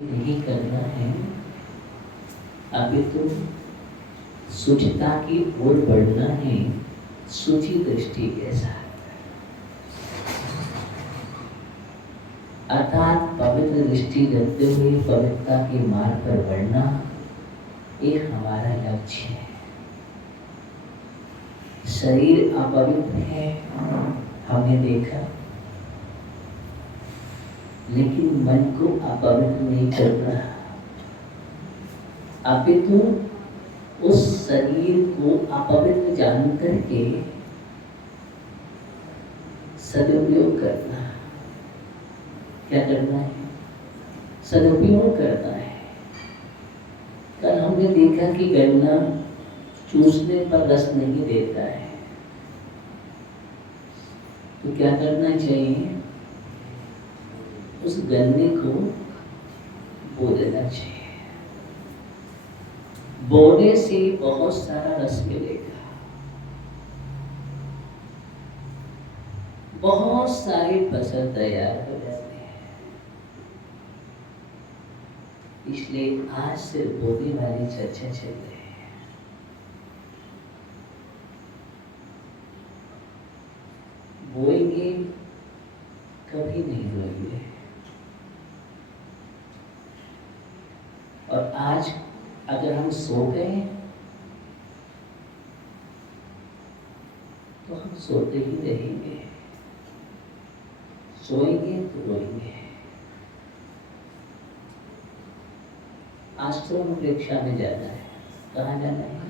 नहीं करना है, अभी तो शुचिता की ओर बढ़ना है। शुचि दृष्टि के साथ, अर्थात पवित्र दृष्टि रखते हुए पवित्रता के मार्ग पर बढ़ना एक हमारा लक्ष्य है। शरीर अपवित्र है, हमने देखा, लेकिन मन को अपवित्र नहीं करना। अपितु उस शरीर को अपवित्र जान करके सदुपयोग करना। क्या करना है? सदुपयोग करना है। कल हमने देखा कि गन्ना चूसने पर रस नहीं देता है, तो क्या करना चाहिए? उस गन्ने को बो देना चाहिए। बोने से बहुत सारा रस मिलेगा, बहुत सारे फसल तैयार हो जाते हैं। इसलिए आज से बोने वाली चर्चा चल रही है। बोएंगे कभी नहीं रोएंगे। और आज अगर हम सो गए तो हम सोते ही रहेंगे, सोएंगे तो रोएंगे। आश्रम प्रेक्षा में जाना है। कहाँ जाना है?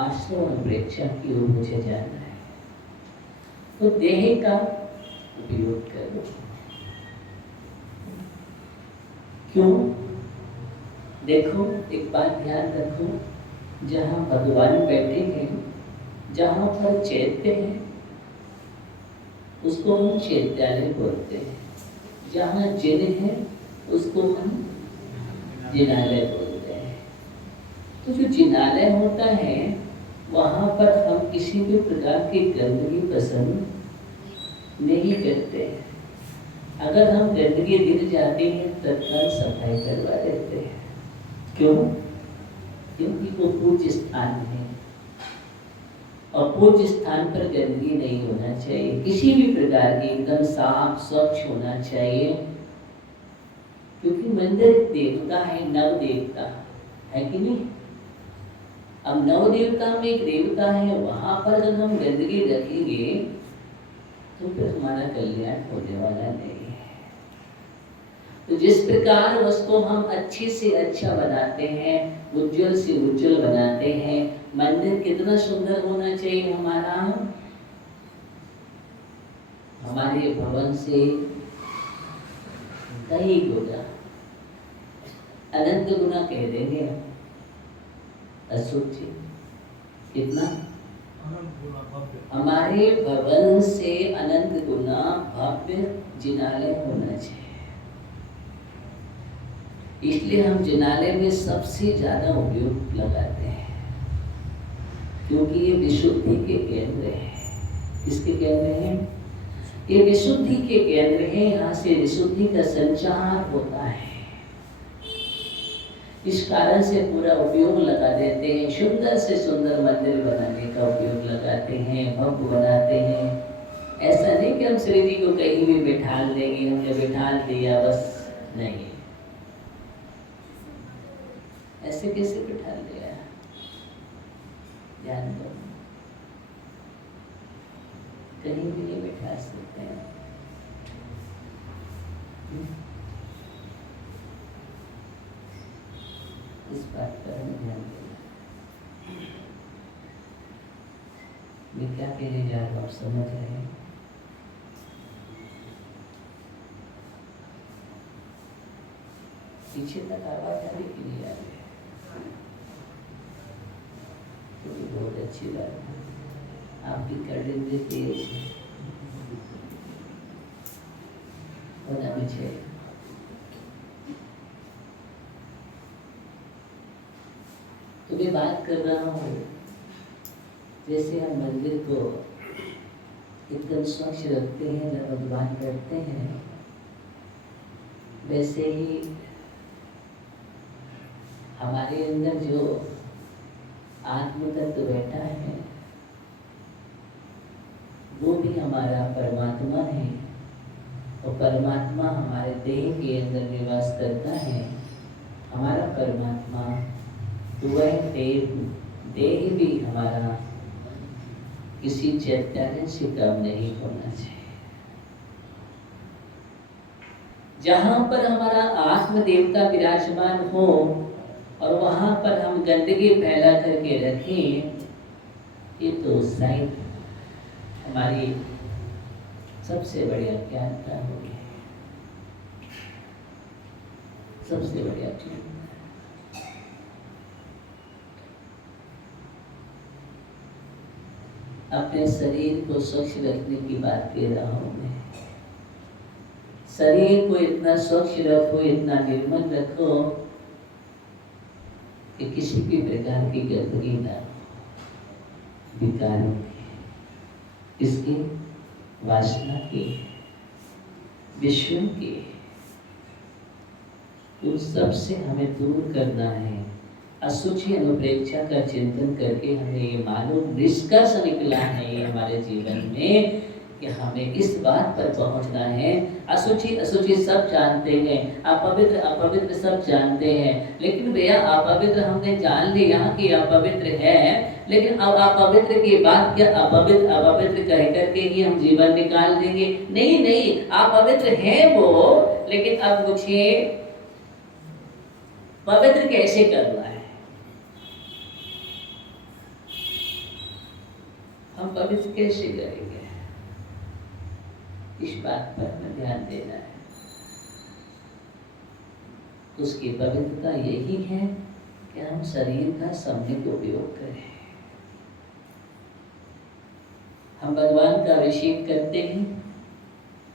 आश्रम प्रेक्षा की ओर मुझे जाना है। तो देह का उपयोग करो। क्यों? देखो, एक बात ध्यान रखो, जहाँ भगवान बैठे हैं, जहाँ पर चैत्य है, उसको हम चैत्यालय बोलते हैं। जहाँ जिन है, उसको हम जिनालय बोलते हैं। तो जो जिनालय होता है, वहाँ पर हम किसी भी प्रकार की गंदगी पसंद नहीं करते हैं। अगर हम गंदगी दिख जाती है, तत्काल सफाई करवा देते हैं। क्यों? क्योंकि वो पूज्य स्थान है, और पूज्य स्थान पर गंदगी नहीं होना चाहिए। किसी भी प्रकार की एकदम साफ स्वच्छ होना चाहिए। क्योंकि मंदिर देवता है, नव देवता है कि नहीं? अब नव देवता में एक देवता है, वहां पर अगर हम गंदगी रखेंगे तो फिर हमारा कल्याण होने वाला नहीं है। तो जिस प्रकार उसको हम अच्छे से अच्छा बनाते हैं, उज्जवल से उज्जवल बनाते हैं, मंदिर कितना सुंदर होना चाहिए हमारा। हमारे भवन से कई गुना, अनंत गुना कह देंगे अशुद्धि। कितना? हमारे भवन से अनंत गुना भव्य जिनालय होना चाहिए। इसलिए हम जिनालय में सबसे ज्यादा उपयोग लगाते हैं, क्योंकि ये विशुद्धि के केंद्र है। किसके केंद्र हैं? ये विशुद्धि के केंद्र है। यहाँ से विशुद्धि का संचार होता है। इस कारण से पूरा उपयोग लगा देते हैं। सुंदर से सुंदर मंदिर बनाने का उपयोग लगाते हैं, भव्य बनाते हैं। ऐसा नहीं कि हम श्री जी को कहीं भी बिठा देंगे, हमने बिठा दिया बस, नहीं। ऐसे कैसे बिठा दिया? ध्यान दो, कहीं भी नहीं बिठा सकते हैं। इस बात पर हमें ध्यान देना। मैं क्या कहने जा रहा हूँ, आप समझ रहे हैं? पीछे तक आवाज आ रही कि नहीं आ रही? तो बहुत अच्छी बात है। आपकी कड़े तेज होना भी चाहिए। तो मैं बात कर रहा हूँ, जैसे हम मंदिर को एकदम स्वच्छ रखते हैं, जब भगवान करते हैं, वैसे ही हमारे अंदर जो आत्म तत्व बैठा है वो भी हमारा परमात्मा है, और परमात्मा हमारे देह के अंदर निवास करता है। हमारा परमात्मा वह देह भी हमारा किसी चैतन्य से कम नहीं होना चाहिए। जहां पर हमारा आत्म देवता विराजमान हो और वहां पर हम गंदगी फैला करके रखें, ये तो शायद हमारी सबसे बड़ी अज्ञानता होगी, सबसे बड़ी अज्ञानता। अपने शरीर को स्वच्छ रखने की बात कह रहा हूं मैं। शरीर को इतना स्वच्छ रखो, इतना निर्मल रखो कि किसी भी प्रकार की गंदगी ना हो, विकारों की, इसकी वासना की, विश्व की, उन सब से हमें दूर करना है। असुचि अनुप्रेक्षा का चिंतन करके हमें ये मालूम निष्कर्ष निकला है ये हमारे जीवन में कि हमें इस बात पर पहुंचना है। असुचि असुचि सब जानते हैं, अपवित्र अपवित्र सब जानते हैं, लेकिन भैया अपवित्र हमने जान लिया कि अपवित्र है, लेकिन अब अपवित्र के बाद क्या अपवित्र अपवित्र कह करके ही हम जीवन निकाल देंगे? नहीं नहीं, अपवित्र है वो, लेकिन अब मुझे पवित्र कैसे करना है? हम पवित्र कैसे करेंगे? इस बात पर हमें ध्यान देना है। उसकी पवित्रता यही है कि हम शरीर का सम्यक उपयोग करें। हम भगवान का अभिषेक करते हैं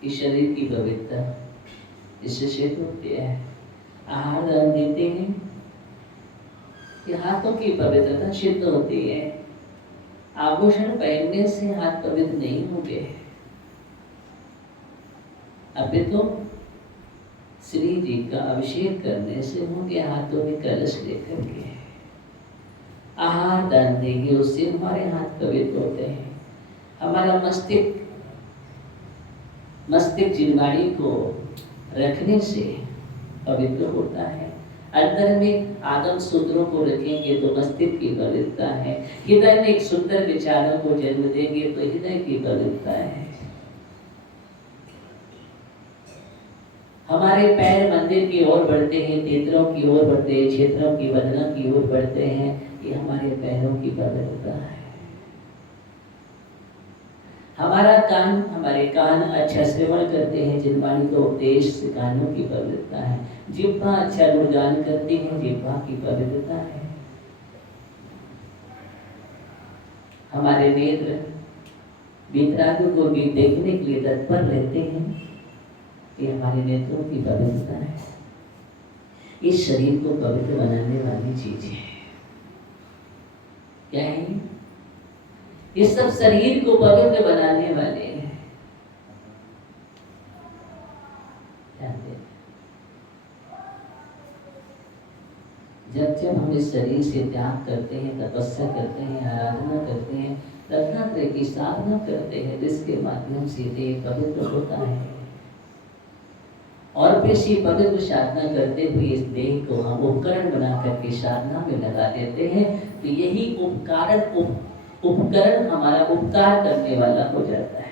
कि शरीर की पवित्रता इससे सिद्ध होती है। आहार दान देते हैं कि हाथों की पवित्रता सिद्ध होती है। आभूषण पहनने से हाथ पवित्र नहीं होंगे, अपितु श्री जी का अभिषेक करने से होंगे हाथों में कलश लेकर के। आहार दान देंगे, उससे हमारे हाथ पवित्र होते हैं। हमारा मस्तिष्क जिनवाणी को रखने से पवित्र होता है। अंदर में आगम सूत्रों को रखेंगे तो मस्तिष्क की पवित्रता है। हृदय में एक सुंदर विचारों को जन्म देंगे तो हृदय की पवित्रता है। हमारे पैर मंदिर की ओर बढ़ते हैं, नेत्रों की ओर बढ़ते हैं, क्षेत्रों की वदना की ओर बढ़ते हैं, ये हमारे पैरों की पवित्रता है। हमारे कान अच्छा श्रवण करते हैं, जिनवाणी को उपदेश से कानों की पवित्रता है। जिह्वा अच्छा गुणगान करती है, जिह्वा की पवित्रता है। हमारे नेत्र वितरागों को भी देखने के लिए तत्पर रहते हैं, ये हमारे नेत्रों की पवित्रता है। इस शरीर को पवित्र बनाने वाली चीज है। क्या है? ये सब शरीर को पवित्र बनाने वाले हैं। जब हम इस शरीर से त्याग करते हैं, तपस्या करते हैं, आराधना करते हैं, रत्नात्रय की साधना करते हैं, जिसके माध्यम से देह पवित्र होता है, और फिर इसी पवित्र साधना करते हुए इस देह को हम उपकरण बना करके साधना में लगा देते हैं, तो यही उपकरण हमारा उपकार करने वाला हो जाता है।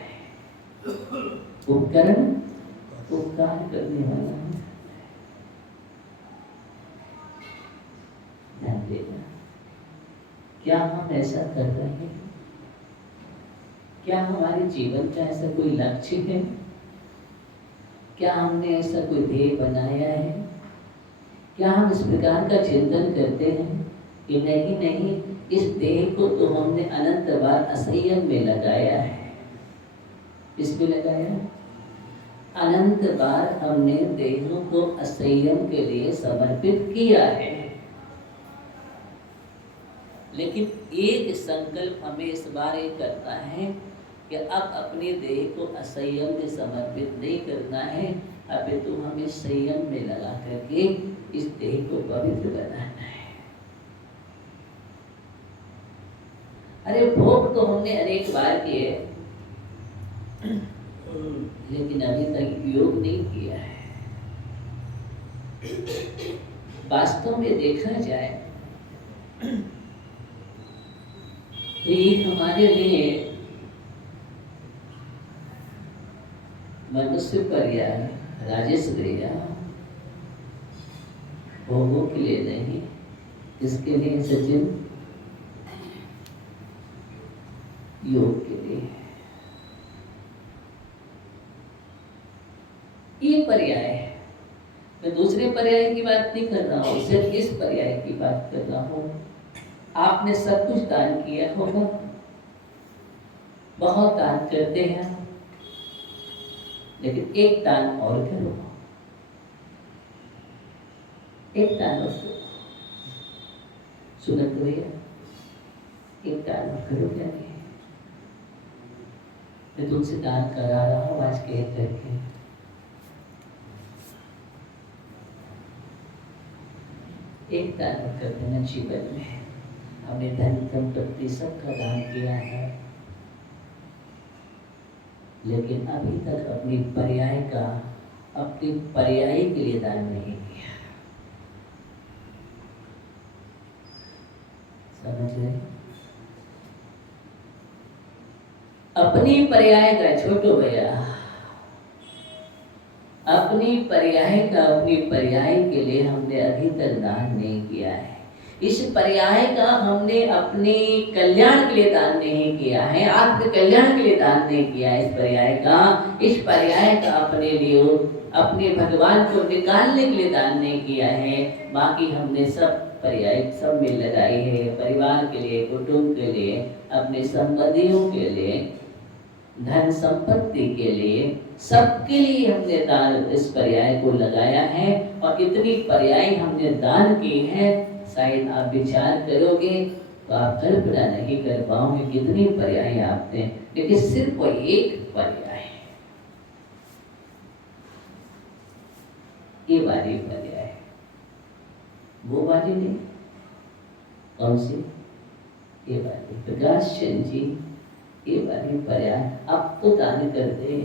उपकरण उपकार करने वाला है। ध्यान देना, क्या हम ऐसा कर रहे हैं? क्या हमारे जीवन का ऐसा कोई लक्ष्य है? क्या हमने ऐसा कोई ध्येय बनाया है? क्या हम इस प्रकार का चिंतन करते हैं कि नहीं, इस देह को तो हमने अनंत बार असंयम में लगाया है। इसमें लगाया अनंत बार हमने देहों को असंयम के लिए समर्पित किया है, लेकिन एक संकल्प हमें इस बार ये करना है कि अब अपने देह को असंयम में समर्पित नहीं करना है, अभी तो हमें संयम में लगा करके इस देह को पवित्र बनाना है। अरे भोग तो हमने अनेक बार किए, लेकिन अभी तक योग नहीं किया है। वास्तव में देखा जाए तो ये हमारे लिए मनुष्य पर्याय राजेश भैया भोगों के लिए नहीं, इसके लिए सचिन योग के लिए। ये पर्याय है, मैं दूसरे पर्याय की बात नहीं कर रहा हूँ, सिर्फ इस पर्याय की बात कर रहा हूँ। आपने सब कुछ दान किया होगा, बहुत दान करते हैं, लेकिन एक दान और करो, एक दान और करो। सुनत भैया, एक दान और करो। क्या नहीं, मैं तुमसे दान करा रहा हूँ आज के करके। एक दान और कर देना जीवन में। हमने धन संपत्ति सबका दान किया है, लेकिन अभी तक अपनी पर्याय का, अपनी पर्याय के लिए दान नहीं किया। समझ रहे? अपनी पर्याय का, छोटो भैया, अपनी पर्याय का, अपनी पर्याय के लिए हमने अभी तक दान नहीं किया है। इस पर्याय का हमने अपने कल्याण के लिए दान नहीं किया है, आत्म कल्याण के लिए दान नहीं किया है। इस पर्याय का अपने लिए, अपने भगवान को निकालने के लिए दान नहीं किया है। बाकी हमने सब पर्याय सब में लगाई है, परिवार के लिए, कुटुंब के लिए, अपने संबंधियों के लिए, धन संपत्ति के लिए, सबके लिए हमने दान, इस पर्याय को लगाया है। और इतनी पर्याय हमने दान की है, शायद आप विचार करोगे तो आप कल्पना नहीं कर पाओगे कितनी पर्याय आपने, लेकिन सिर्फ एक पर्याय, ये वाली पर्याय, वो वाली नहीं। कौन सी? ये वाली। प्रकाश चंद जी, ये वाली पर्याय अब तो दान कर दे।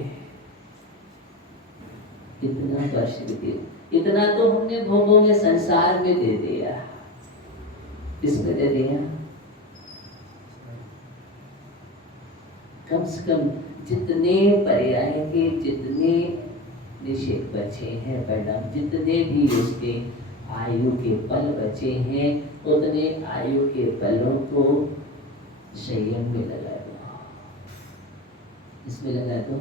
इतना वर्ष बीते, इतना तो हमने भोगों में, संसार में दे दिया। किसमें दे दिया? कम से कम जितने पर्याय के जितने निषेध बचे हैं मैडम, जितने भी उसके आयु के पल बचे हैं, उतने आयु के पलों को संयम में लगा दो। इसमें लगा दो,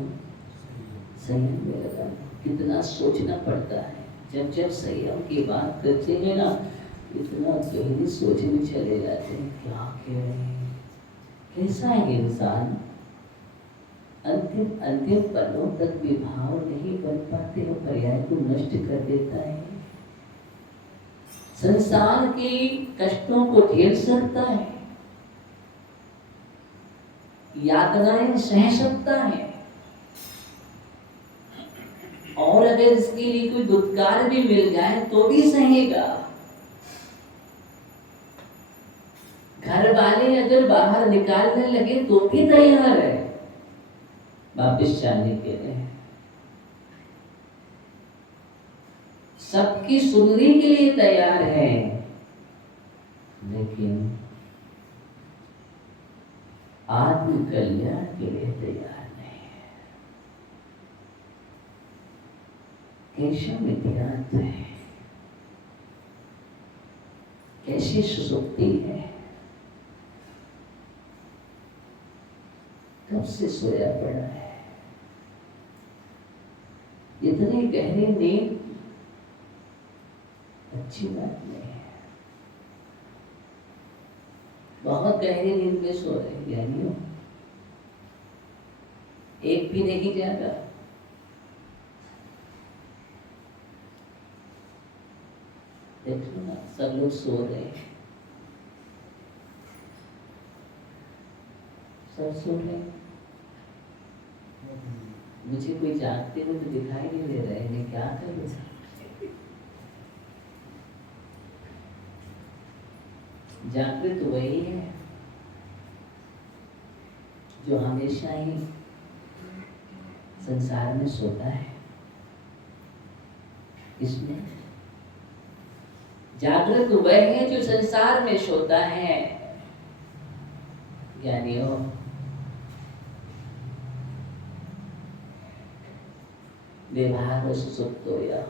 संयम में लगा दो। कितना सोचना पड़ता है, जब जब संयम की बात करते हैं ना, इतना गहरी सोच में चले जाते हैं, क्या कह रहे हैं, कैसा है इंसान। अंतिम पलों तक विभाव नहीं बन पाते हो, पर्याय को नष्ट कर देता है। संसार के कष्टों को झेल सकता है, यातनाएं सह सकता है, और अगर इसके लिए कोई दुत्कार भी मिल जाए तो भी सहेगा। घर वाले अगर बाहर निकालने लगे तो भी तैयार है वापिस जाने के लिए, सबकी सुनने के लिए तैयार है, लेकिन आत्म कल्याण के लिए तैयार नहीं है। कैसा मिथ्यात्व है, कैसी सुसुप्ति है, कब से सोया पड़ा है। इतनी गहरी नींद अच्छी बात नहीं है। बहुत गहरी नींद में सो रहे ज्ञानियों, एक भी नहीं जागा। देख लो ना, सब लोग सो रहे हैं, सब सो रहे हैं। मुझे कोई जागते हुए तो दिखाई नहीं दे रहे, मैं क्या करूं? जागते तो वही है, जो हमेशा ही संसार में सोता है। इसमें जागृत वह है जो संसार में सोता है। ज्ञानियों, व्यवहार सुसुप्तोया,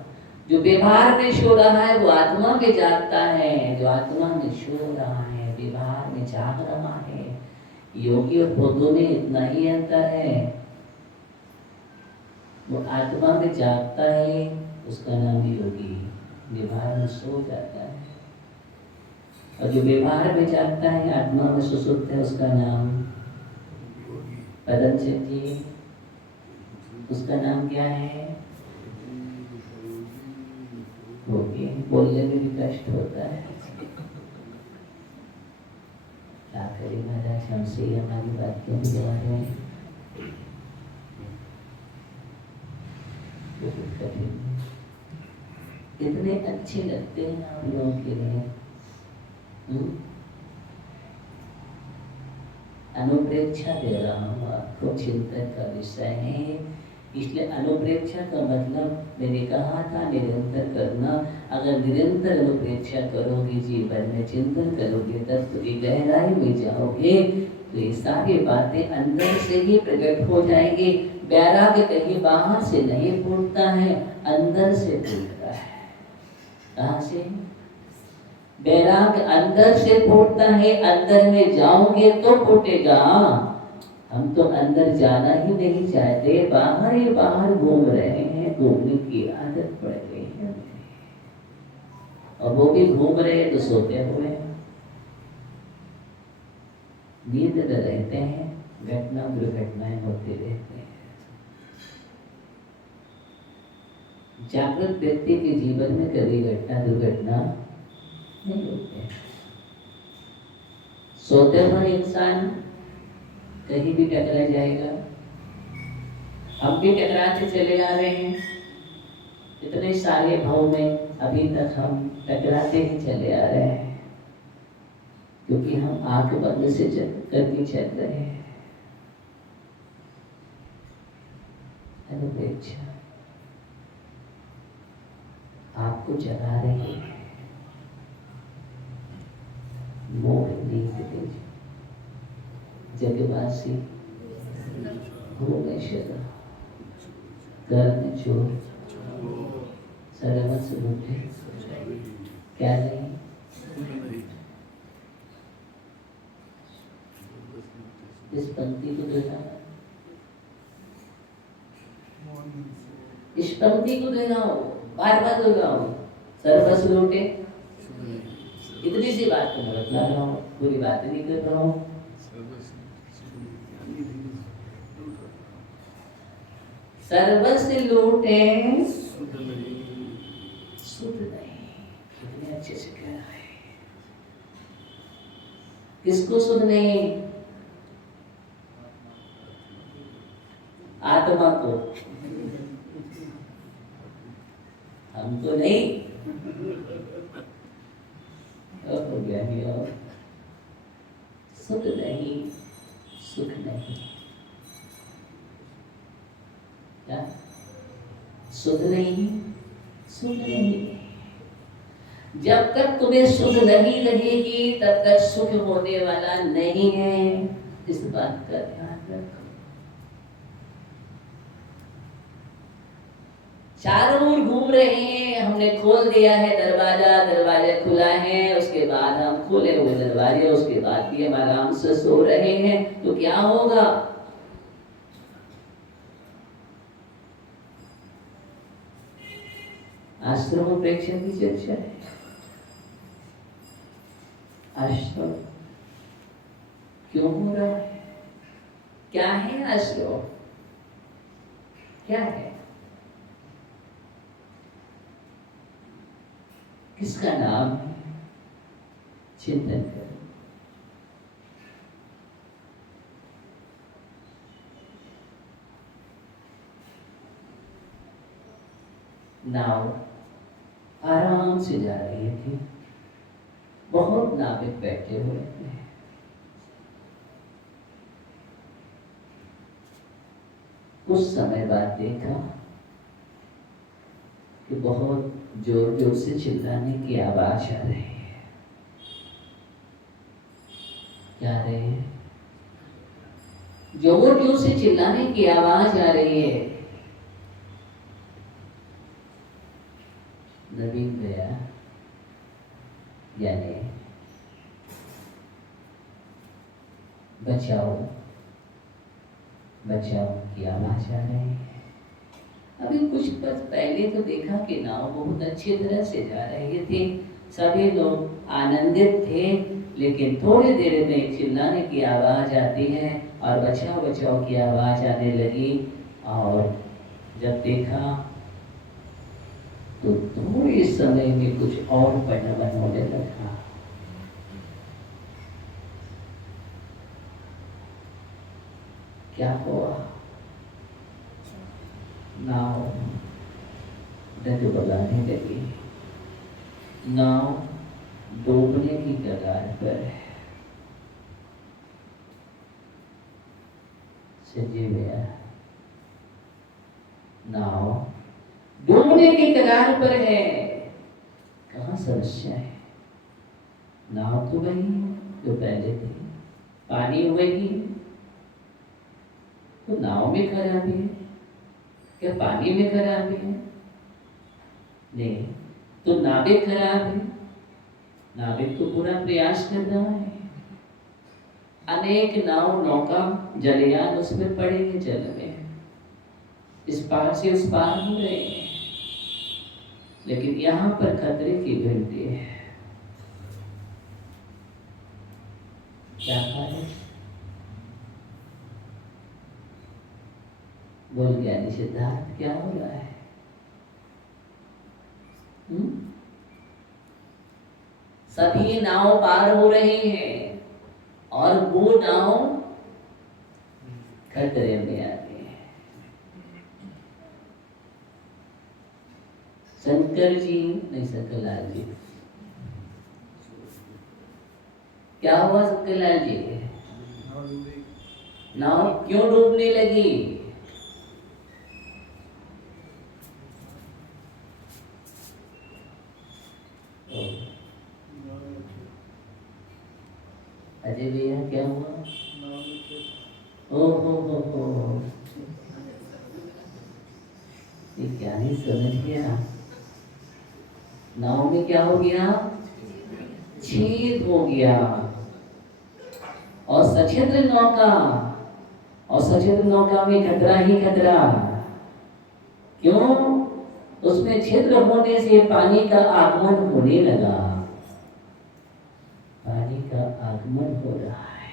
जो व्यवहार में सो रहा है वो आत्मा में जागता है। जो आत्मा में सो रहा है व्यवहार में जाग रहा है। योगी और बुद्धों में इतना ही अंतर है, वो आत्मा में जागता है उसका नाम योगी, व्यवहार में सो जाता है। और जो व्यवहार में जागता है आत्मा में सुसुप्त है उसका नाम पतंजलि, उसका नाम क्या है? योगी। बोलने में भी कष्ट होता है। क्या करें महाराज, हमसे हमारी बात क्यों जवाब है? बहुत कठिन। इतने अच्छे लगते हैं आप लोगों के लिए। अनुप्रेक्षा दे रहा हूँ आपको, चिंतन का विषय है। इसलिए अनुप्रेक्षा का मतलब मैंने कहा था निरंतर करना। अगर निरंतर अनुप्रेक्षा करोगे, जीवन में चिंतन करोगे, तत्व की गहराई में जाओगे तो ये सारी बातें अंदर से ही प्रकट हो जाएंगी। वैराग्य कहीं बाहर से नहीं फूटता है, अंदर से फूटता है। कहाँ से? वैराग्य अंदर से फूटता है। अंदर में जाओगे तो फूटेगा। हम तो अंदर जाना ही नहीं चाहते, बाहर ही बाहर घूम रहे हैं। घूमने की आदत पड़ गई है और वो भी घूम रहे हैं तो सोते हुए, नींद में रहते हैं, घटना दुर्घटनाएं होती रहती हैं। जागृत व्यक्ति के जीवन में कभी घटना दुर्घटना नहीं होती है। सोते हुए इंसान कहीं भी टकरा जाएगा। हम भी टकराते चले आ रहे हैं, इतने सारे भाव में अभी तक हम टकराते ही चले आ रहे हैं, क्योंकि हम आंख बंद से करके चल रहे हैं। अनुपेक्षा आपको जगा रही है। मोह नींद जगवासी हो में शरा घर में चोर सर्वस्व लूटे, क्या नहीं? इस पंक्ति को दोहराओ, इस पंक्ति को दोहराओ, बार बार दोहराओ। सर्वस्व लूटे, इतनी सी बात को मैं बतला रहा हूँ, पूरी बात नहीं कर रहा हूँ। सर्वस्व लूटे सुध नहीं, कितने अच्छे से कह रहा है। किसको सुध नहीं? आत्मा को। हमको नहीं। हो गया ही और सुध नहीं, सुख नहीं। क्या? सुध नहीं, सुख नहीं। जब तक तुम्हें सुध नहीं लगेगी तब तक सुख होने वाला नहीं है। इस बात का ध्यान रखो। चारों ओर घूम रहे हैं, हमने खोल दिया है दरवाजा, दरवाजा खुला है, उसके बाद हम खोले हुए दरवाजे, उसके बाद भी हम आराम से सो रहे हैं, तो क्या होगा? आश्रम प्रेक्षण की चर्चा है। आश्रम क्यों हो रहा है? क्या है आश्रम? क्या है? किसका नाम है? चिंतन करो। नाव आराम से जा रही थी, बहुत नाविक बैठे हुए थे। कुछ समय बाद देखा कि बहुत जोर जोर से चिल्लाने की आवाज आ रही है। क्या आ रही है? जोर जोर से चिल्लाने की आवाज आ रही है। नवीन गया, यानी बचाओ बचाओ की आवाज आ रही है। अभी कुछ पल पहले तो देखा कि नाव बहुत अच्छी तरह से जा रही थी, सभी लोग आनंदित थे, लेकिन थोड़ी देर में चिल्लाने की आवाज आती है और बचाओ बचाओ की आवाज आने लगी। और जब देखा तो थोड़े समय में कुछ और परिवर्तन होने लगा। क्या हुआ? नाव डगमगाने लगी। नाव डूबने की कगार पर है। संजीव भैया, नाव डूबने की कगार पर है। कहाँ समस्या है? नाव तो वही है जो पहले थी, पानी वही, तो नाव में खराबी है क्या? पानी में खराबी है? नहीं, तो नाविक खराब है। नाविक तो पूरा प्रयास कर रहा है। अनेक नाव नौका जलयान उस पर पड़े हैं, जल में इस पार से उस पार हो रहे हैं, लेकिन यहाँ पर खतरे की घंटी है। क्या है? बोल ज्ञानी सिद्धार्थ, क्या हो रहा है? सभी नाव पार हो रहे हैं और वो नाव खतरे में आ गई है। शंकर जी नहीं, शंकरलाल जी, क्या हुआ शंकरलाल जी? नाव क्यों डूबने लगी? अजय भैया, क्या हुआ? हो ये क्या नहीं समझ गया। नाव में क्या हो गया? छेद हो गया। और सचेत्र नौका, और सचेत्र नौका में खतरा ही खतरा। क्यों? उसमें छिद्र होने से पानी का आगमन होने लगा। पानी का आगमन हो रहा है।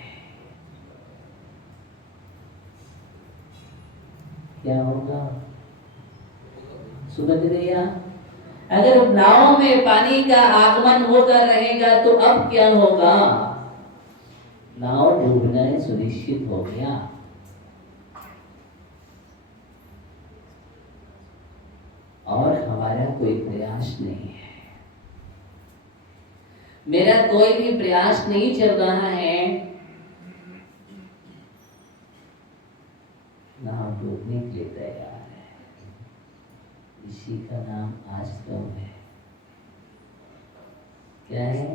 क्या होगा? सुबह भैया, अगर नाव में पानी का आगमन होता रहेगा तो अब क्या होगा? नाव डूबना सुनिश्चित हो गया। और हमारा कोई प्रयास नहीं है, मेरा कोई भी प्रयास नहीं चल रहा है। नाव डूबने के लिए तैयार है। इसी का नाम आश्रम है। क्या है?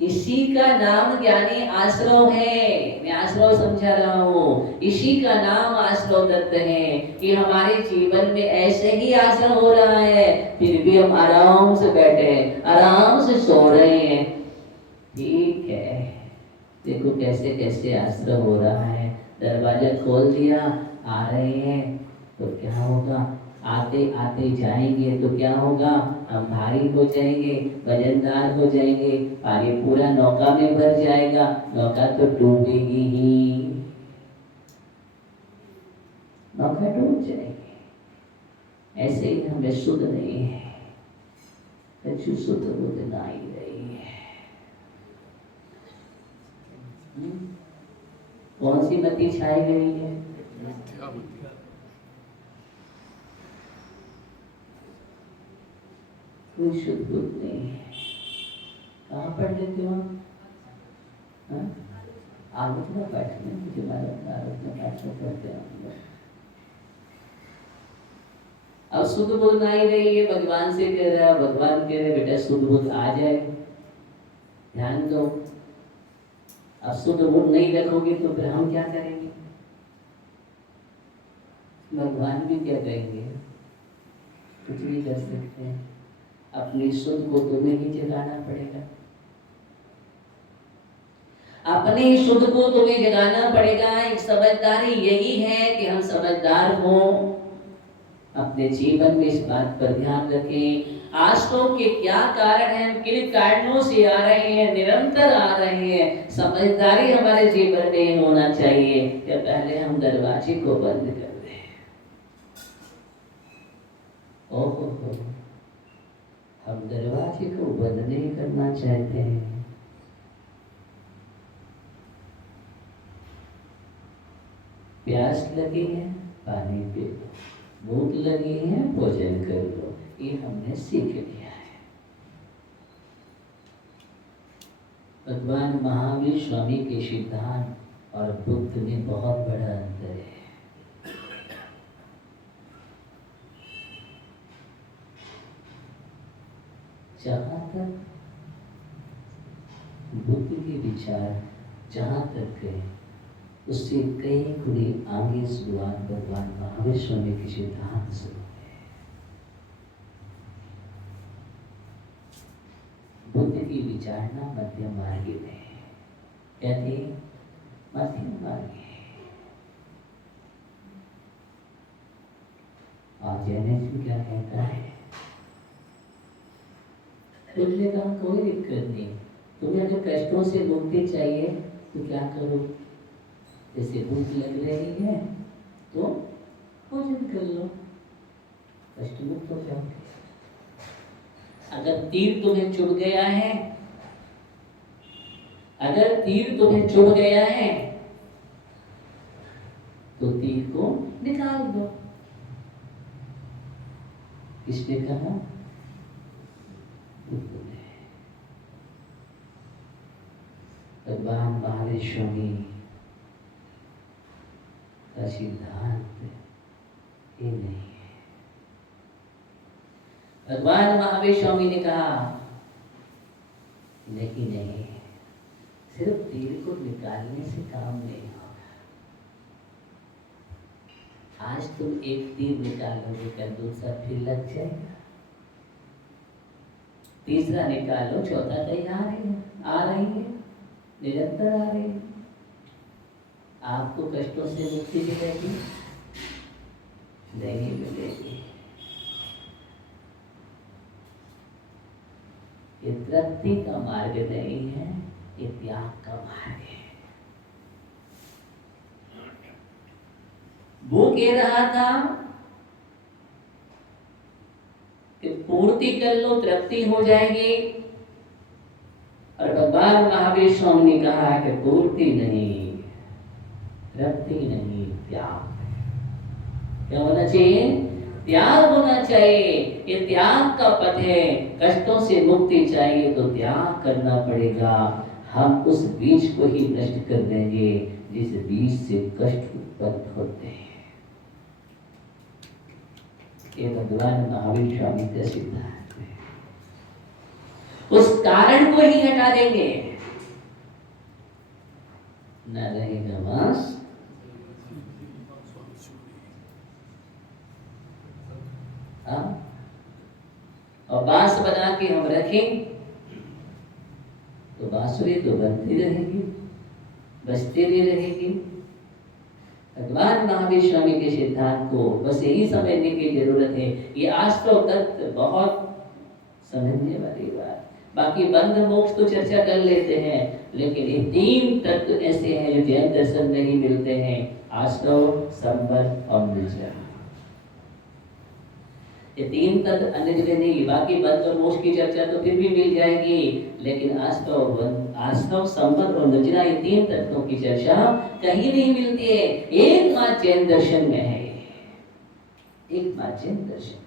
इसी का नाम ज्ञानी आश्रव है। मैं आश्रव समझा रहा हूँ। इसी का नाम आश्रव दत्त है कि हमारे जीवन में ऐसे ही आश्रव हो रहा है, फिर भी हम आराम से बैठे हैं, आराम से सो रहे हैं। ठीक है, देखो कैसे कैसे आश्रव हो रहा है। दरवाजा खोल दिया, आ रहे हैं तो क्या होगा? आते आते जाएंगे तो क्या होगा? हम भारी हो जाएंगे, वजनदार हो जाएंगे, पानी पूरा नौका में भर जाएगा, नौका तो डूबेगी ही, नौका डूब जाएगी। ऐसे ही हमें शुद्ध नहीं है, शुद्ध बुद्ध नहीं रही है। कौन सी मति छाई गई है? कोई शुद्ध बुद्ध नहीं है। कहाँ पढ़ लेते हो आप? आलोचना पाठ में, मुझे आलोचना पाठ में पढ़ते हैं। अब शुद्ध बुद्ध आ ही रही है, भगवान से कह रहा है, भगवान कह रहे बेटा शुद्ध बुद्ध आ जाए, ध्यान दो। अब शुद्ध बुद्ध नहीं रखोगे तो फिर हम क्या करेंगे? भगवान भी क्या कहेंगे? कुछ नहीं कर सकते हैं। अपनी शुद्ध को तुम्हें ही जगाना पड़ेगा, अपनी शुद्ध को तुम्हें जगाना पड़ेगा। एक समझदारी यही है कि हम समझदार हों, अपने जीवन में इस बात पर ध्यान रखें आश्रम के क्या कारण हैं, किन कारणों से आ रहे हैं, निरंतर आ रहे हैं। समझदारी हमारे जीवन में होना चाहिए कि पहले हम दरवाजे को बंद कर दें। ओहो, हम दरवाजे को बंद नहीं करना चाहते हैं। प्यास लगी है पानी पी लो, भूख लगी है भोजन कर लो, ये हमने सीख लिया है। भगवान महावीर स्वामी के सिद्धांत और बुद्ध में बहुत बड़ा अंतर है। जहां तक बुद्ध के विचार जहां तक है उससे कई गुणे आगे शुरुआत भगवान महावीर स्वामी के सिद्धांत से बुद्ध की विचारना मध्यम मार्ग में है। कहते मध्यम मार्ग है। और जैनिज्म क्या कहता है? बुद्ध ने कहा कोई दिक्कत नहीं, तुम्हें अगर कष्टों से मुक्ति चाहिए तो क्या करो? जैसे भूख लग रही है तो भोजन कर लो, कष्ट मुक्त हो जाओगे। अगर तीर तुम्हें चुभ गया है, अगर तीर तुम्हें चुभ गया है तो तीर को निकाल दो। किसने कहा? भगवान महावीर स्वामी का सिद्धांत ये नहीं है। भगवान महावीर स्वामी ने कहा नहीं, सिर्फ तीर को निकालने से काम नहीं होगा। आज तुम एक तीर निकालोगे, कल दूसरा फिर लग जाएगा, तीसरा निकालो, चौथा तैयार है, आ रही है, निरंतर आ रही है। आपको कष्टों से मुक्ति मिलेगी? नहीं मिलेगी। ये तृप्ति का मार्ग नहीं है, ये त्याग का मार्ग है। वो कह रहा था कि पूर्ति कर लो, तृप्ति हो जाएगी। और भगवान महावीर स्वामी ने कहा कि पूर्ति नहीं, तृप्ति नहीं, त्याग। क्या होना चाहिए? त्याग होना चाहिए। ये त्याग का पथ है। कष्टों से मुक्ति चाहिए तो त्याग करना पड़ेगा। हम उस बीज को ही नष्ट कर देंगे जिस बीज से कष्ट उत्पन्न होते हैं। ये भगवान महावीर स्वामी का सिद्धांत है। उस कारण को ही हटा देंगे, न रहेगा मांस और बांस बना के हम रखें तो बांसुरी तो बनती रहेगी, बजती भी रहेगी। भगवान महावीर स्वामी के सिद्धांत को बस यही समझने की जरूरत है। ये आश्रव तत्व बहुत समझने वाली बात। बाकी बंध मोक्ष तो चर्चा कर लेते हैं, लेकिन ये तीन तत्व ऐसे हैं जो जैन दर्शन में ही मिलते हैं: आश्रव, संबंध और निश्चय। ये तीन तत्व अन्य जगह नहीं। बाकी बंध और मोक्ष की चर्चा तो फिर भी मिल जाएगी, लेकिन आश्रव, संबंध और निजरा, ये तीन तत्वों की चर्चा कहीं नहीं मिलती है। एकमात्र जैन दर्शन में है, एकमात्र जैन दर्शन में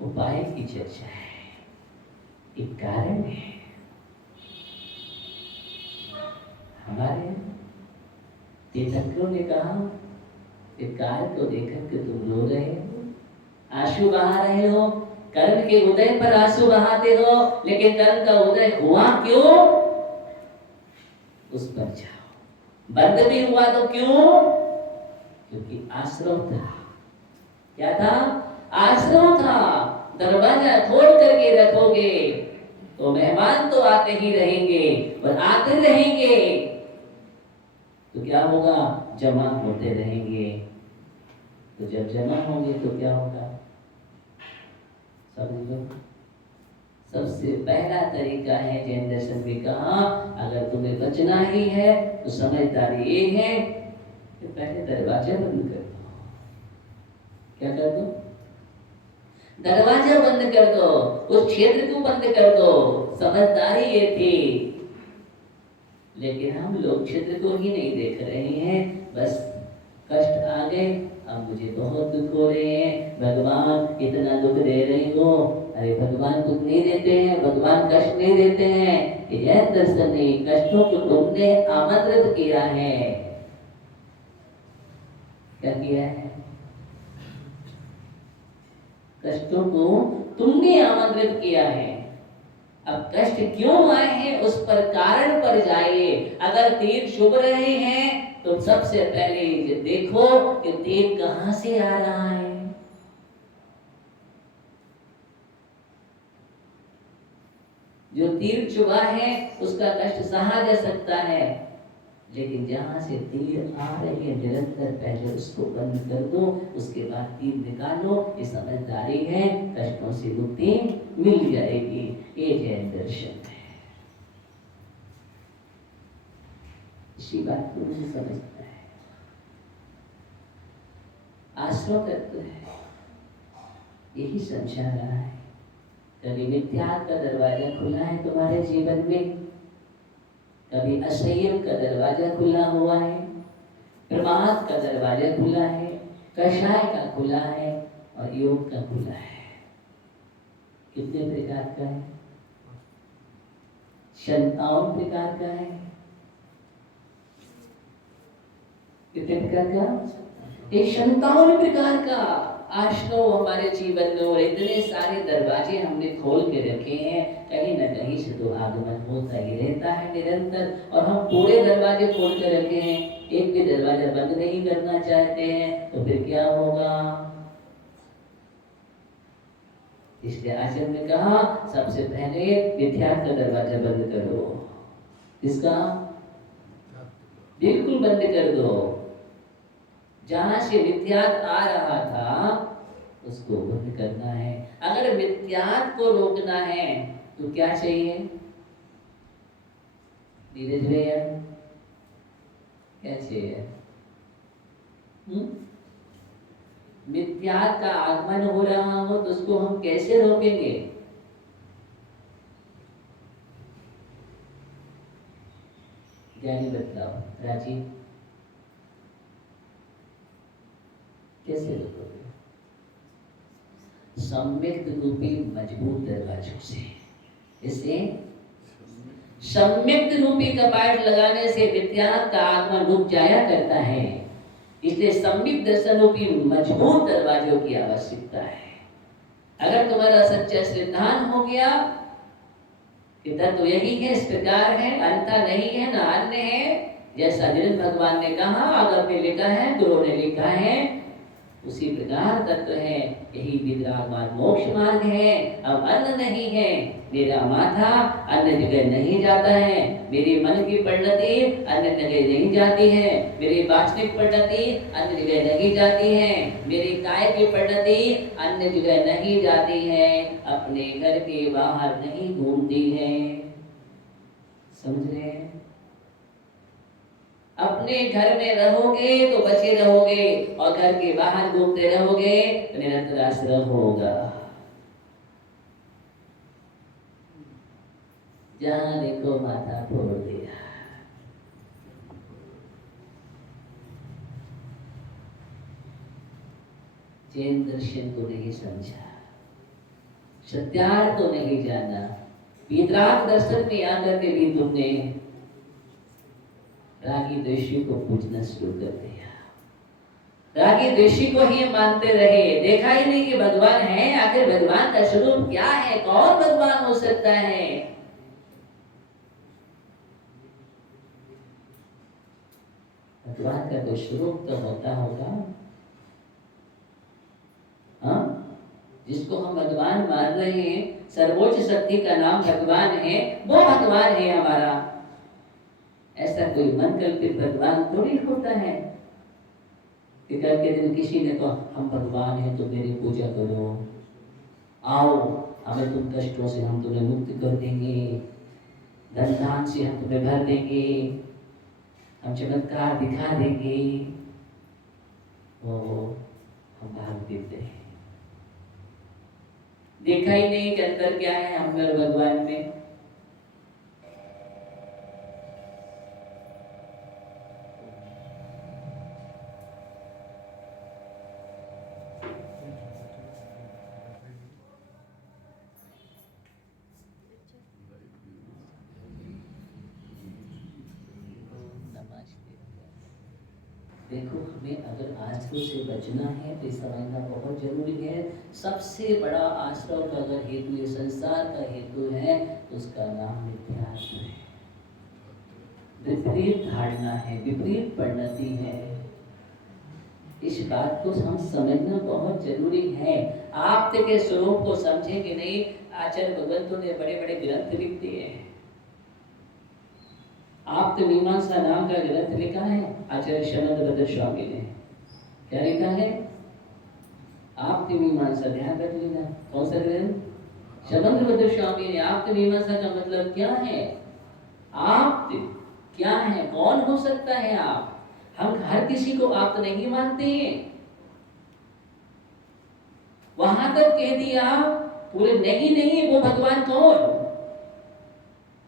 उपाय की चर्चा है, एक कारण है। हमारे तीर्थंकरों ने कहा विकार को देखकर के तुम रो रहे हो, आंसू बहा रहे हो, कर्म के उदय पर आंसू बहाते हो, लेकिन कर्म का उदय हुआ क्यों, उस पर जाओ। बंद भी हुआ तो क्यों, क्योंकि आश्रम था। क्या था, आश्रम था। दरवाजा खोल करके रखोगे तो मेहमान तो आते ही रहेंगे और आते रहेंगे, तो क्या होगा, जमा होते रहेंगे। तो जब जमा होंगे तो क्या होगा, समझ लो। सबसे पहला तरीका है, जैन दर्शन में कहा, अगर तुम्हें बचना ही है तो समझदारी ये है कि पहले दरवाजा बंद कर दो। क्या कर दो, दरवाजा बंद कर दो, उस क्षेत्र को बंद कर दो। समझदारी ये थी, लेकिन हम लोग क्षेत्र को ही नहीं देख रहे हैं। बस कष्ट आ गए, अब मुझे बहुत दुख हो रहे हैं, भगवान इतना दुख दे रही हो। अरे भगवान दुख नहीं देते हैं, भगवान कष्ट नहीं देते हैं। ये जैन दर्शन ने कष्टों को तुमने आमंत्रित किया है। क्या किया है, कष्टों को तुमने आमंत्रित किया है। अब कष्ट क्यों आए हैं उस पर कारण पर जाइए। अगर तीर शुभ रहे हैं तो सबसे पहले ये देखो कि तीर कहां से आ रहा है। जो तीर चुभा है उसका कष्ट सहा जा सकता है, लेकिन जहां से तीर आ रही है निरंतर पहले उसको बंद कर दो, उसके बाद तीर निकालो। ये समझदारी है, कष्टों से मुक्ति मिल जाएगी। ये जैन दर्शन है। इसी बात को मुझे समझता है। आश्रय तत्व है, यही समझा रहा है। कभी मिथ्यात्व का दरवाजा खुला है तुम्हारे जीवन में, कभी असंयम का दरवाजा खुला हुआ है, प्रमाद का दरवाजा खुला है, कषाय का खुला है और योग का खुला है। कितने प्रकार का है, 57 प्रकार का है। कितने प्रकार का, 57 प्रकार का आश्रय हमारे जीवन में। और इतने सारे दरवाजे हमने खोल के रखे हैं, कहीं ना कहीं से तो आगमन होता ही रहता है निरंतर। और हम पूरे दरवाजे खोल के रखे हैं, एक भी दरवाजा बंद नहीं करना चाहते हैं, तो फिर क्या होगा। इसलिए आचार्य ने कहा सबसे पहले मिथ्यात्व का दरवाजा बंद करो। इसका बिल्कुल बंद कर दो। जहां से मिथ्यात्व आ रहा था उसको बंद करना है। अगर मिथ्यात्व को रोकना है तो क्या चाहिए, धीरज भैया क्या चाहिए, मिथ्यात्व का आगमन हो रहा हो तो उसको हम कैसे रोकेंगे। ज्ञानी बतलाओ, राजीव कैसे रोकोगे। सम्यक रूपी मजबूत दरवाजों से। इससे सम्यक रूपी कपाट लगाने से मिथ्यात्व का आगमन रुक जाया करता है। इसलिए सम्यक दर्शन रूपी मजबूत दरवाजों की आवश्यकता है। अगर तुम्हारा सच्चा सिद्धांत हो गया कि तत्व यही है, इस प्रकार है, अंतर नहीं है ना अन्य है, जैसा जिन भगवान ने कहा, आगम में लिखा है, गुरु ने लिखा है, उसी प्रकार तत्व है। यही विद्रागमान मोक्ष मार्ग है। अब अन्य नहीं है। मेरा माथा अन्य जगह नहीं जाता है, मेरी मन की परिणति अन्य जगह नहीं जाती है, मेरी वाचनिक परिणति अन्य जगह नहीं जाती है, मेरी काय की परिणति अन्य जगह नहीं जाती है, अपने घर के बाहर नहीं घूमती है। समझ रहे हैं। अपने घर में रहोगे तो बचे रहोगे, और घर के बाहर घूमते रहोगे तो निरंतर आश्रम होगा। जहां देखो माथा फोड़ दिया। जैन दर्शन को नहीं समझा, सत्यार्थ को नहीं जाना, वीतराग दर्शन में आकर के भी तुमने रागी दृश्य को पूजना शुरू कर दिया। रागी ऋषि को ही मानते रहे, देखा ही नहीं कि भगवान है। आखिर भगवान का स्वरूप क्या है, कौन भगवान हो सकता है? भगवान का कोई स्वरूप तो होता होगा, हाँ? जिसको हम भगवान मान रहे हैं, सर्वोच्च शक्ति का नाम भगवान है, वो भगवान है हमारा। ऐसा कोई मन कल्पित भगवान थोड़ी होता है कि कल के दिन किसी ने कहा हम भगवान हैं तो मेरी पूजा करो, आओ हमें तुम कष्टों से हम तुम्हें मुक्त कर देंगे, धन धान से हम तुम्हें भर देंगे, हम चमत्कार दिखा देंगे। वो हम भाग देते हैं, देखा ही नहीं कि अंदर क्या है हम भगवान में। देखो, हमें अगर आश्रय से बचना है तो समझना बहुत जरूरी है। सबसे बड़ा आश्रय का अगर हेतु ये संसार का हेतु है तो उसका नाम मिथ्यात्व है, विपरीत धारणा है, विपरीत परिणति है। इस बात को हम समझना बहुत जरूरी है। आप के स्वरूप को समझेंगे नहीं। आचार्य भगवंतों ने बड़े बड़े ग्रंथ लिख दिए हैं। आप्त मीमांसा नाम का ग्रंथ लिखा है आचार्य शमंद्रभद्र स्वामी ने। क्या लिखा है? आप्त मीमांसा, ध्यान रख लेना। कौन सा ग्रंथ? शमंद्रभद्र स्वामी ने। आप्त मीमांसा का मतलब क्या है? आप्त क्या है, कौन हो सकता है आप? हम हर किसी को आप्त नहीं मानते हैं। वहां तक कह दिया पूरे नहीं वो भगवान कौन?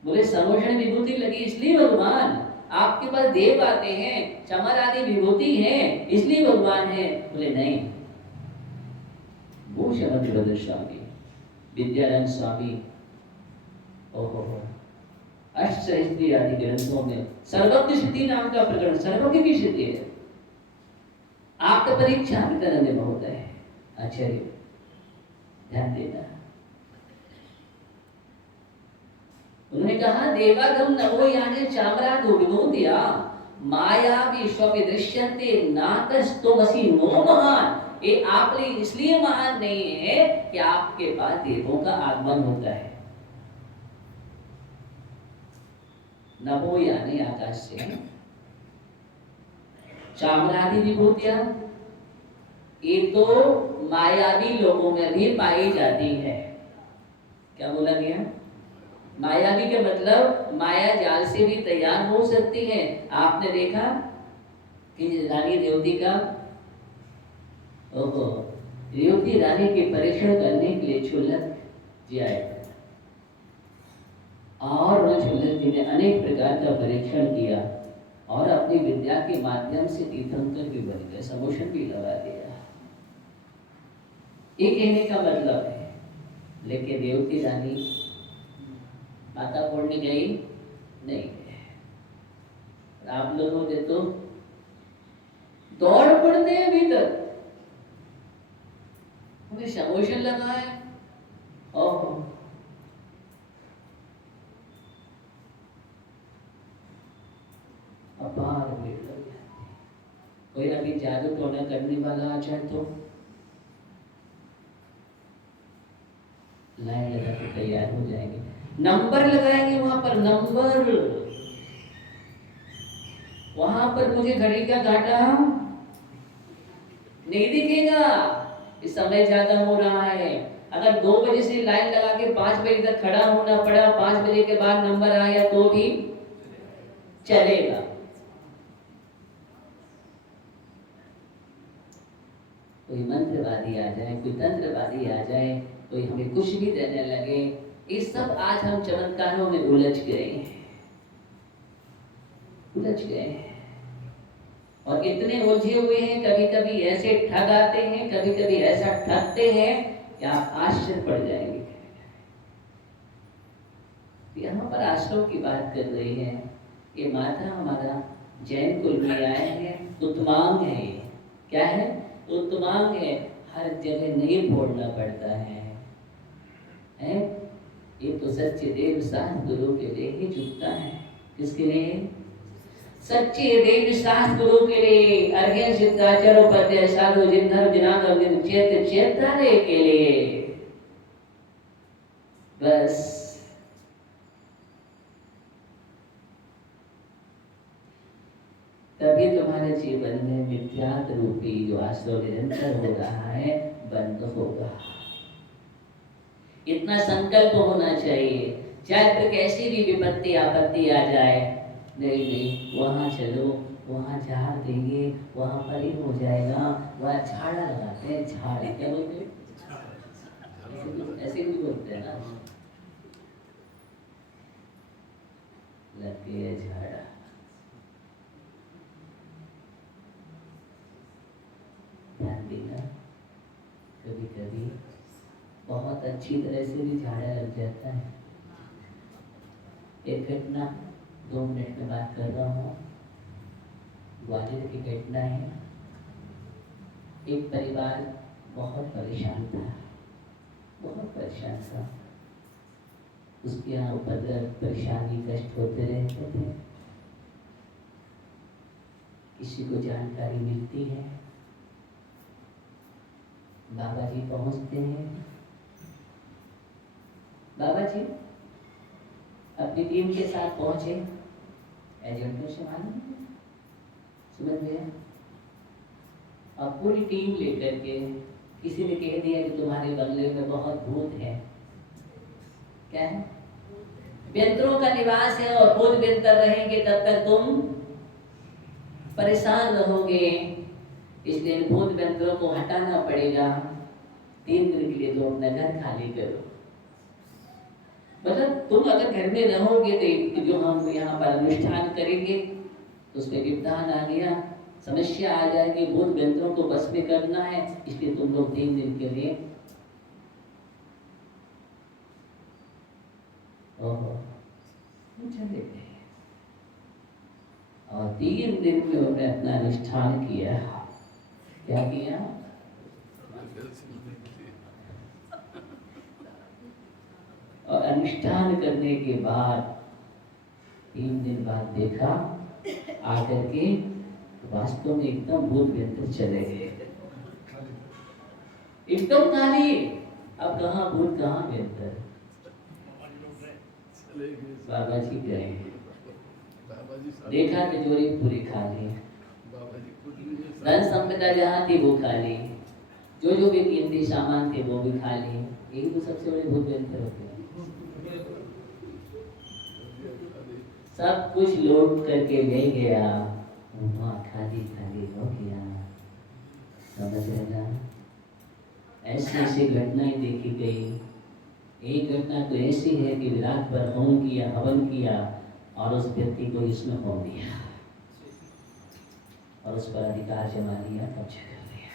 बोले समोषण विभूति लगी इसलिए भगवान। आपके पास देव आते हैं, चमर आदि विभूति है इसलिए भगवान है। बोले नहीं, वो शमंद्रभद्र स्वामी, विद्यानंद स्वामी, ओहो, अष्टसहस्त्री आदि ग्रंथों में सर्वज्ञ सिद्धि नाम का प्रकरण, सर्वज्ञ की सिद्धि है। आपका परीक्षा विद्यानंद में होता है। आचार्य ध्यान देना। उन्होंने कहा देवागम नवो यानी चामरागो विभूतिया माया विश्व दृश्यन्ते नातस्तोमसि नो महान। ये आप इसलिए महान नहीं है कि आपके पास देवों का आगमन होता है। नभो यानी आकाश से, चामरादि विभूतियां ये तो मायावी लोगों में भी पाई जाती है। क्या बोला गया? मायावी के मतलब माया जाल से भी तैयार हो सकती है। आपने देखा कि रानी रेवती का, ओहो, रेवती रानी के परीक्षण करने के लिए छुल्लक जी आए और छुल्लक जी ने अनेक प्रकार का परीक्षण किया और अपनी विद्या के माध्यम से तीर्थंकर भी बन गए, समोषण भी लगा दिया। ये कहने का मतलब है। लेकिन रेवती रानी माता फोड़ने गई नहीं। आप लोगों ने तो दौड़ पड़ते हैं अभी तक, उन्हें समोषण लगा है। ओहो, अपार भीड़ लग जाती। कोई अभी जादू टोना करने वाला आ जाए तो लाइन लगा के तैयार हो जाएंगे, नंबर लगाएंगे वहां पर, नंबर। वहां पर मुझे घड़ी का काटा नहीं दिखेगा, इस समय ज्यादा हो रहा है। अगर 2 बजे से लाइन लगा के 5 बजे तक खड़ा होना पड़ा, 5 बजे के बाद नंबर आया तो भी चलेगा। कोई मंत्रवादी आ जाए, कोई तंत्रवादी आ जाए, कोई हमें कुछ भी देने लगे, इस सब आज हम चमत्कारों में उलझ गए और इतने उलझे हुए हैं। कभी कभी ऐसे ठग आते हैं, कभी कभी ऐसा ठगते हैं कि आप आश्चर्य पड़ जाएंगे। यहाँ पर आश्रम की बात कर रही है। ये माता हमारा जैन कुल में आए हैं, उत्तमांग है। क्या है? उत्तमांग है, हर जगह नहीं फोड़ना पड़ता है? ये तो सच्चे देव साथ गुरु के लिए ही झुकता है। किसके लिए? सच्चे देव साथ गुरु के लिए, अर्घ्य सिद्धाचार्य उपाध्याय साधु जिन्धर जिनाद चेत चेतारे के लिए। बस तभी तुम्हारे जीवन में मिथ्यात्व रूपी जो आश्रय निरंतर हो रहा है बंद होगा। इतना संकल्प होना चाहिए, चाहे फिर कैसी भी विपत्ति आपत्ति आ जाए, नहीं नहीं वहां चलो, वहां झाड़ देंगे, वहां पर ही हो जाएगा। वहां झाड़ा लगाते हैं, झाड़ क्या बोलते हैं? ऐसे कुछ बोलते हैं ना, लग गया झाड़ा। ध्यान देना, कभी कभी बहुत अच्छी तरह से भी झाड़ा लग जाता है। एक घटना 2 मिनट में बात कर रहा हूँ, ग्वालियर की घटना है। एक परिवार बहुत परेशान था, बहुत परेशान था। उसके यहाँ उपद्रव, परेशानी, कष्ट होते रहते थे। किसी को जानकारी मिलती है, बाबा जी पहुंचते हैं। बाबा जी अपनी टीम के साथ पहुंचे, एजेंटों से मालूम समझ गया। और पूरी टीम लेकर के किसी ने कह दिया कि तुम्हारे बंगले में बहुत भूत है। क्या है? व्यंतरों का निवास है और भूत व्यंतर रहेंगे तब तक तुम परेशान रहोगे, इसलिए भूत व्यंतरों को हटाना पड़ेगा। 3 दिन के लिए तुम अपना घर खाली करो। मतलब तुम अगर घर में रहोगे तो जो हम यहाँ पर अनुष्ठान करेंगे उसमें विधान आ गया, समस्या आ जाएगी, भूत व्यंतरों को बस में करना है, इसलिए तुम लोग 3 दिन के लिए चले गए। और 3 दिन में उन्होंने अपना अनुष्ठान किया। क्या किया? और अनुष्ठान करने के बाद 3 दिन बाद देखा आकर के वास्तव में एकदम भूत व्यंतर चले गए, एकदम खाली। अब कहाँ भूत कहाँ व्यंतर? बाबा जी गए, देखा तिजोरी पूरी खाली, धन संपदा जहाँ थी वो खाली, जो भी कीमती सामान थे वो भी खाली। यही तो सबसे बड़े भूत व्यंतर होते हैं। सब कुछ लौट करके ले गया, वहाँ खाली खाली हो गया। समझ रहे ना? ऐसी ऐसी घटनाएं देखी गई। एक घटना तो ऐसी है कि रात भर होम किया, हवन किया और उस व्यक्ति को इसमें होम दिया और उस पर अधिकार जमा दिया, कब्जा कर दिया।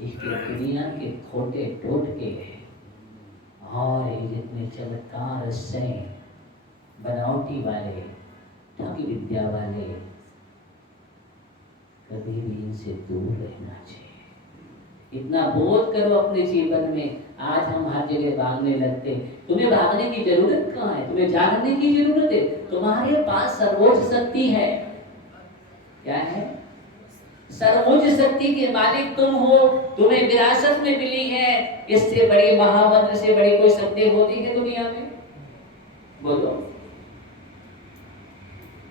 इसके दुनिया के खोटे टोटके और ये जितने चमत्कार से बनावटी वाले, ठगी विद्या वाले, कभी भी इनसे दूर रहना चाहिए। इतना बोध करो अपने जीवन में। आज हम हर जगह भागने लगते, तुम्हें भागने की जरूरत कहाँ है? तुम्हें जागने की जरूरत है। तुम्हारे पास सर्वोच्च शक्ति है। क्या है? सर्वोच्च शक्ति के मालिक तुम हो, तुम्हें विरासत में मिली है। इससे बड़ी महामंत्र से बड़ी कोई शक्ति होती है दुनिया में? बोलो।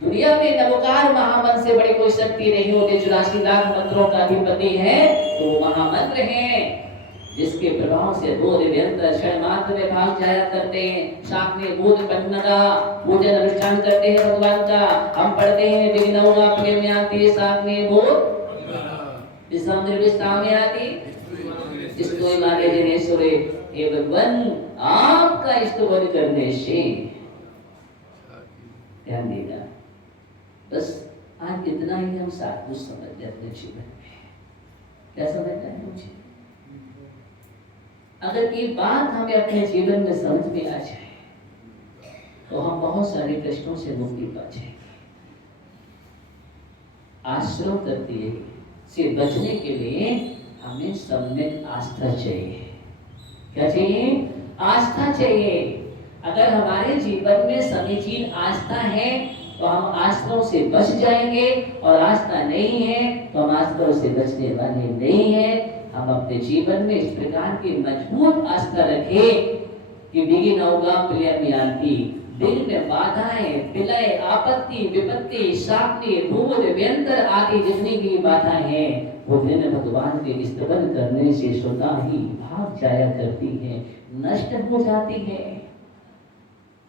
दुनिया में नवकार महामंत्र से बड़ी कोई शक्ति नहीं होती। 84 लाख मंत्रों का अधिपति है तो वो महामंत्र है, जिसके प्रभाव से बोध व्यंतर क्षण मात्र में भाग जाया करते हैं। साथ में बोध पन्नगा पूजन अनुष्ठान करते हैं भगवान का। हम पढ़ते हैं विघ्नौगा प्रेम्याति, साथ में बोध विश्वामित्र विस्तामे आती स्तोय मागे जनेश्वरे। हे भगवान, आपका स्तुति करने से ध्यान देना। बस आज इतना ही हम साथ कुछ समझ जाते अपने जीवन में। क्या समझना है मुझे? अगर ये बात हमें अपने जीवन में समझ में आ जाए तो हम बहुत सारे प्रश्नों से मुक्ति पा जाएंगे। आश्रम तत्व से बचने के लिए हमें सम्यक आस्था चाहिए। क्या चाहिए? आस्था चाहिए। अगर हमारे जीवन में समीचीन आस्था है तो हम आश्रम से बच जाएंगे, और आस्था नहीं है तो हम आश्रम से बचने वाले नहीं है। हम अपने जीवन में इस प्रकार की मजबूत आस्था रखें कि बिगिन होगा प्रियमियांती, दिन में बाधाएं, विलय, आपत्ति, विपत्ति, शाक्ति, भूत, व्यंतर आदि जितनी भी बाधाएं हैं वो दिन भगवान के स्तवन करने से स्वतः ही भाग जाया करती है, नष्ट हो जाती है।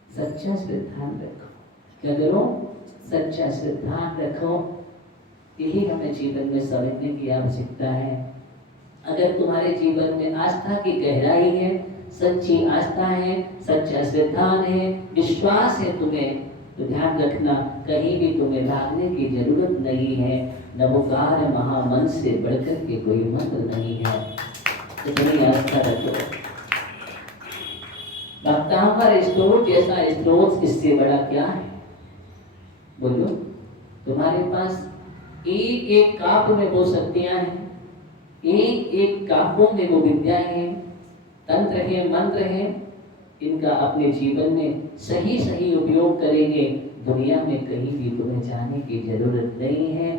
सच्चा श्रद्धान रखो। क्या करो? सच्चा श्रद्धान रखो। यही हमें जीवन में समझने की आवश्यकता है। अगर तुम्हारे जीवन में आस्था की गहराई है, सच्ची आस्था है, सच्चा श्रद्धान है, विश्वास है तुम्हें, तो ध्यान रखना कहीं भी तुम्हें भागने की जरूरत नहीं है। नमोकार महामंत्र से बढ़कर के कोई मंत्र नहीं है। इतनी आस्था रखो। भक्तांबर स्त्रोत जैसा स्त्रोत इससे बड़ा क्या है? बोलो। तुम्हारे पास एक एक काव्य में वो शक्तियां हैं, एक एक काव्यों में वो विद्याएं हैं, तंत्र है, मंत्र है। इनका अपने जीवन में सही सही उपयोग करेंगे, दुनिया में कहीं भी तुम्हें जाने की जरूरत नहीं है।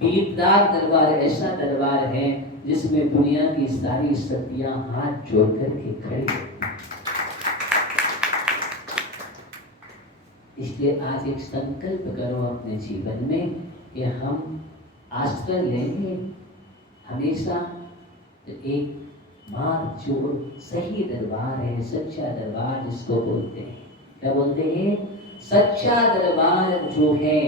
बीतदार दरबार ऐसा दरबार है जिसमें दुनिया की सारी शक्तियां हाथ जोड़ करके खड़ी हैं। इसलिए आज एक संकल्प करो अपने जीवन में कि हम आश्रय लेंगे हमेशा एक मार्ग जो सही दरबार है, सच्चा दरबार जिसको बोलते हैं। क्या बोलते हैं? सच्चा दरबार जो है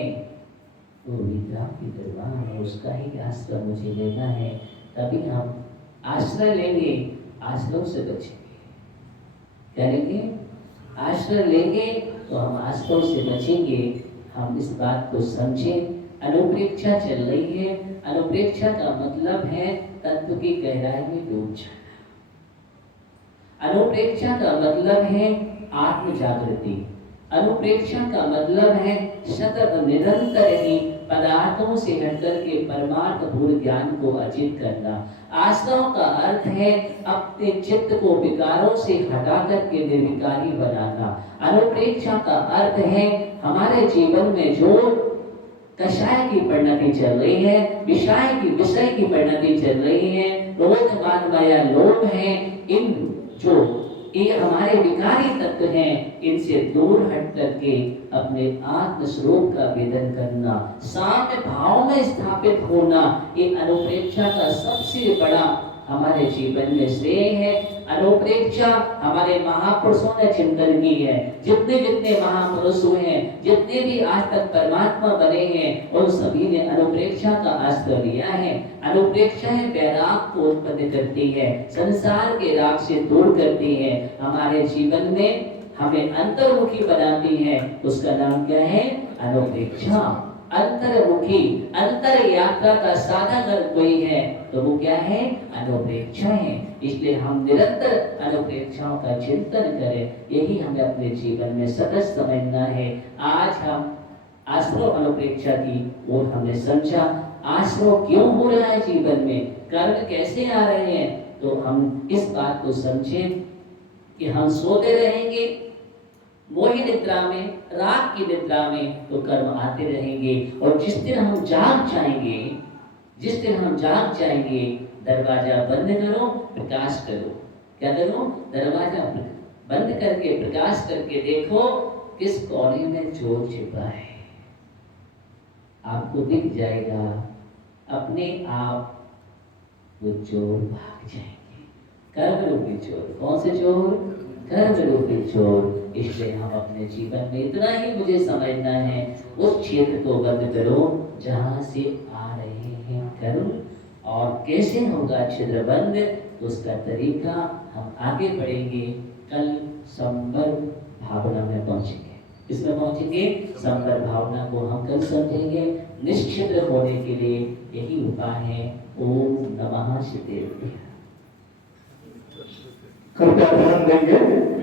वो विद्यापति दरबार है, उसका ही आश्रय मुझे लेना है। तभी हम आश्रय लेंगे, आश्रम से बचेंगे। क्या लेंगे? आश्रय लेंगे तो हम आश्रम से बचेंगे। हम इस बात को समझें। अनुप्रेक्षा चल रही है। अनुप्रेक्षा का मतलब है तत्व की गहराई में डूब जाना। अनुप्रेक्षा का मतलब है आत्म जागृति। अनुप्रेक्षा का मतलब है सतत निरंतर ही पदार्थों से हटकर के परमार्थ भूल ज्ञान को अर्जित करना। आश्रम का अर्थ है अपने चित्त को विकारों से हटा करके निर्विकारी बनाना। अनुप्रेक्षा का अर्थ है हमारे जीवन में जो कषाय की परिणति चल रही है, विषय की परिणति चल रही है, क्रोध मान माया लोभ है, इन जो ये हमारे विकारी तत्व हैं, इनसे दूर हट करके अपने आत्म स्वरूप का वेदन करना, साम्य भाव में स्थापित होना, ये अनुप्रेक्षा का सबसे बड़ा हमारे जीवन में श्रेय है। अनुप्रेक्षा हमारे महापुरुषों ने चिंतन की है। जितने जितने महापुरुष हुए हैं, जितने भी आज तक परमात्मा बने हैं, उन सभी ने अनुप्रेक्षा का आश्रय लिया है। अनुप्रेक्षा वैराग को उत्पन्न करती है, संसार के राग से दूर करती है, हमारे जीवन में हमें अंतर्मुखी बनाती है। उसका नाम क्या है? अनुप्रेक्षा। अंतर्मुखी, अंतर यात्रा का साधन अगर कोई है तो वो क्या है? अनुप्रेक्षा है। इसलिए हम निरंतर अनुप्रेक्षाओं का चिंतन करें। यही हमें अपने जीवन में सतत समझना है। आज हम आश्रय अनुप्रेक्षा की ओर हमने समझा। आश्रय क्यों हो रहा है जीवन में, कर्म कैसे आ रहे हैं, तो हम इस बात को समझें कि हम सोते रहेंगे मोही निद्रा में, रात की निद्रा में, तो कर्म आते रहेंगे। और जिस दिन हम जाग जाएंगे, दरवाजा बंद करो, प्रकाश करो। क्या करो? दरवाजा बंद करके प्रकाश करके देखो किस कोने में चोर छिपा है। आपको दिख जाएगा, अपने आप वो चोर भाग जाएंगे। कर्म रूपी चोर। कौन से चोर? कर्म रूपी चोर। इसलिए हम अपने जीवन में इतना ही मुझे समझना है, उस क्षेत्र को बंद करो जहां से आ रहे हैं कर्म। और कैसे होगा क्षेत्र बंद, तो उसका तरीका हम आगे बढ़ेंगे। कल संबर भावना में पहुंचेंगे। इसमें पहुंचेंगे संबर भावना को हम कल समझेंगे। निश्चित होने के लिए यही उपाय है। ओम नमः शिवाय। कृपया ध्यान देंगे।